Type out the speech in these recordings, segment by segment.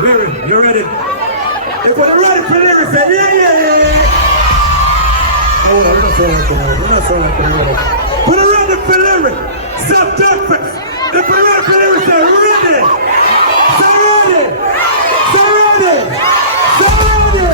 Lyriii, you ready? If we're ready for lyrics, say yeah! Oh, we're not saying that. We're ready for lyrics, self-defense. If we're ready for lyrics, say ready! Say ready! Say ready! Say ready!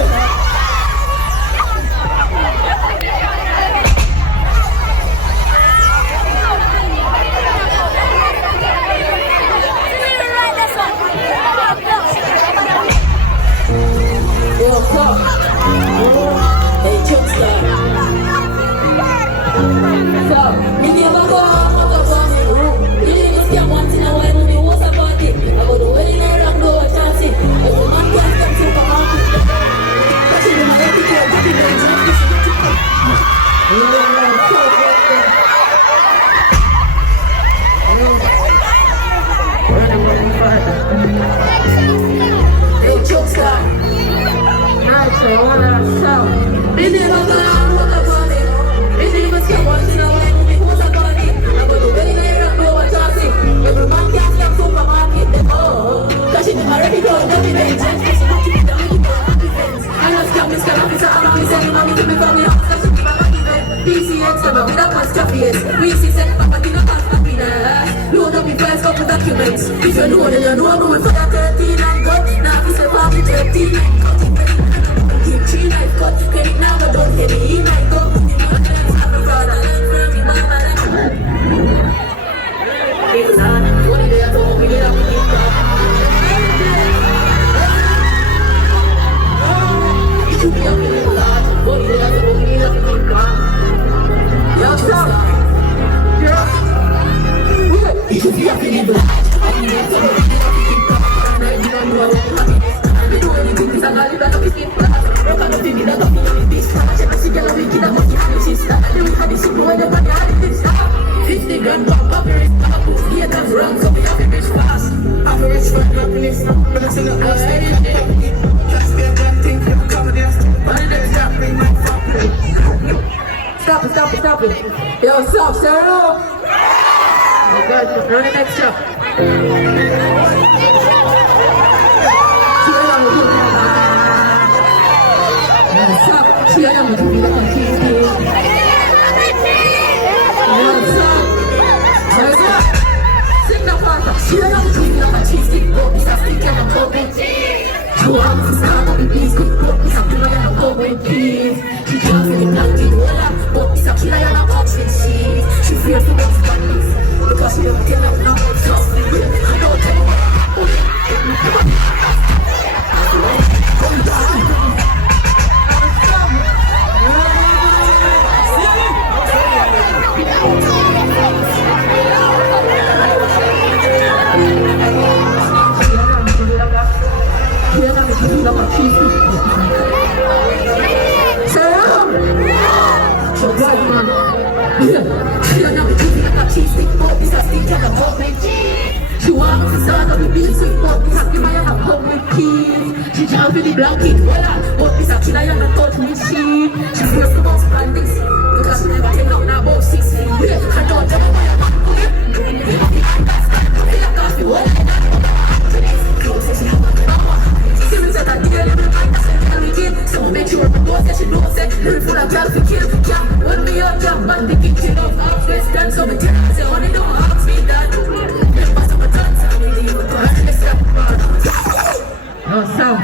If you know, then you know I'm going for that 13 and cut. Now if you say for me 13 and cut, keep 3 knife cut. Credit now, but don't get me in my go. I'm a brother, for me, mama. It's hard, one day I told me that I'm going to it should be a little lot. One day I told me that I'm going to yo, stop. It should be a little lot. Stop it. Yo, stop, Sarah. Oh God, run the next shot. Blanket, voila, but this a killer, you're not touch me, she feels the most bandits, because she never came down about 6 feet, I don't tell me why I'm not going to so make sure the boss that she knows that every full of girl fi kill, yeah, when me up, jump and the kitchen of half west dance, so me tell me, say, honey, don't ask me that, remember some dance, and me leave it to her, let's get bad. No sound.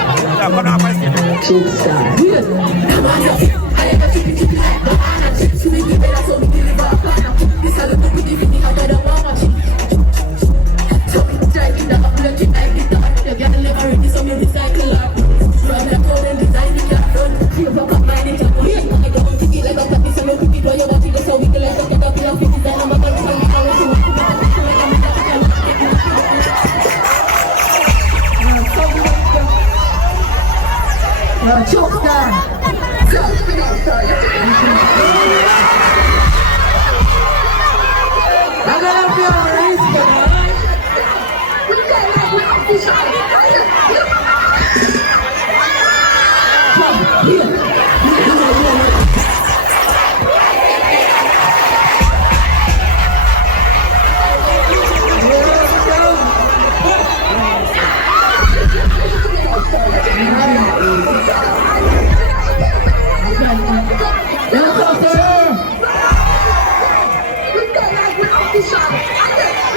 I Choke star. Come on, you feel. I ever keep it like banana chips. You make it better, so me deliver a banana. This a little bit different, I got a mama chip. So me driving the ambulance, I get the the girl never ready, so me recycle her. From the code and design, we can run. Feel for my mind, it's a boy. I don't think it like a puppy, so no cookie, but you want it, so we can like a puppy, and fit design, I'm a girl, so we can want to work with my choke star. I gotta feel respect, alright? We got like we official. Come here.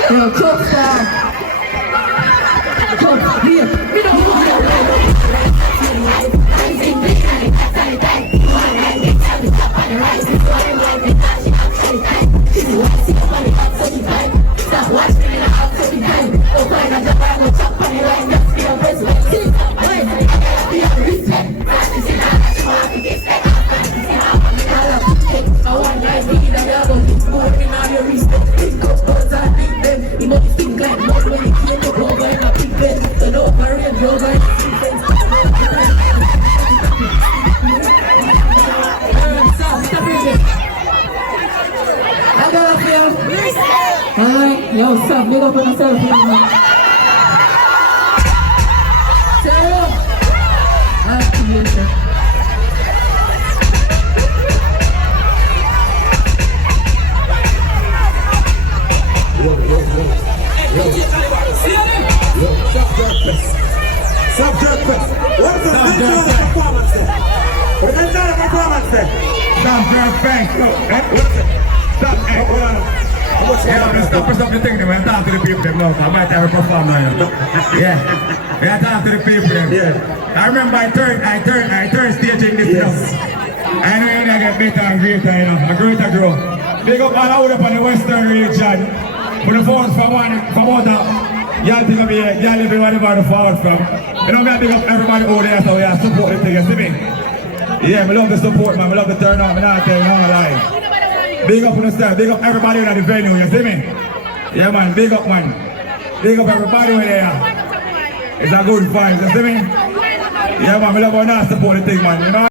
Yo, choke star. Come here. We don't want alright, yo, stop, big up on yourself, man. Subject first. What is the performance there? What is the performance there? Subject first. Stop. Hey, hold on. Yeah, stop the thing. When I talk to the people, them now, I might have a performer. Yeah. When I talk to the people, them. Yeah. I remember I turned stage in this now. I know I get better and greater, you know. A greater grow. Big up all out up on the western region. For the forward from other. Y'all think of me, y'all live in whatever the forward from. You know, I big up everybody over there, so we have support the thing, you see me? Yeah, we love the support, man. We love the turn up, I'm not telling you, I'm lying. Big up on the staff, big up everybody in the venue, you see me? Yeah, man, big up, man. Big up everybody over there. It's a good vibe, you see me? Yeah, man, we love our support the thing, man, you know?